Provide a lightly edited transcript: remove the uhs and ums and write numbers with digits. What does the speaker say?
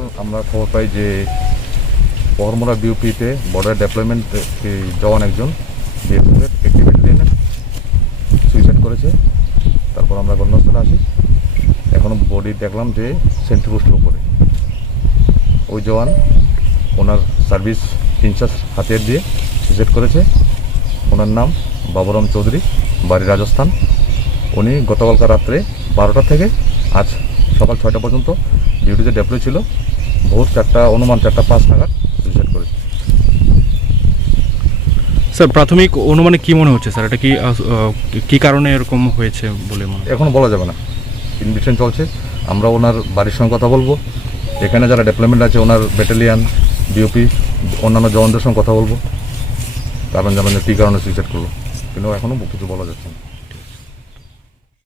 গতকাল আমরা খবর পাই যে পহরমোড়া বিউপিতে বর্ডার ডেপ্লয়মেন্ট জওয়ান একজন বিএসএফের একটি ব্যাটালিয়নে সুইসাইড করেছে। তারপর আমরা ঘটনাস্থলে আসি, এখনও বডি দেখলাম যে সেন্ট্রিফিউজের উপরে। ওই জওয়ান ওনার সার্ভিস ইনচার্জ হাতিয়ার দিয়ে সুইসাইড করেছে। ওনার নাম বাবুরাম চৌধুরী, বাড়ি রাজস্থান। উনি গতকালকার রাত্রে 12টা থেকে আজ সকাল 6টা পর্যন্ত ডিউটিতে ডেপ্লয় ছিল। ভোর 4টা অনুমান 4:05 নাগাদ সুইসাইড করেছে। স্যার প্রাথমিক অনুমানে কি মনে হচ্ছে স্যার, এটা কি কারণে এরকম হয়েছে বলে মনে হয়? এখনও বলা যাবে না, ইনভেস্টিগেশন চলছে। আমরা ওনার বাড়ির সঙ্গে কথা বলবো, এখানে যারা ডেপ্লয়মেন্ট আছে ওনার ব্যাটালিয়ান বিওপি অন্যান্য জওয়ানদের সঙ্গে কথা বলবো, কারণ জানান যে কী কারণে সুইসাইড করলো, কিন্তু এখনও কিছু বলা যাচ্ছে না।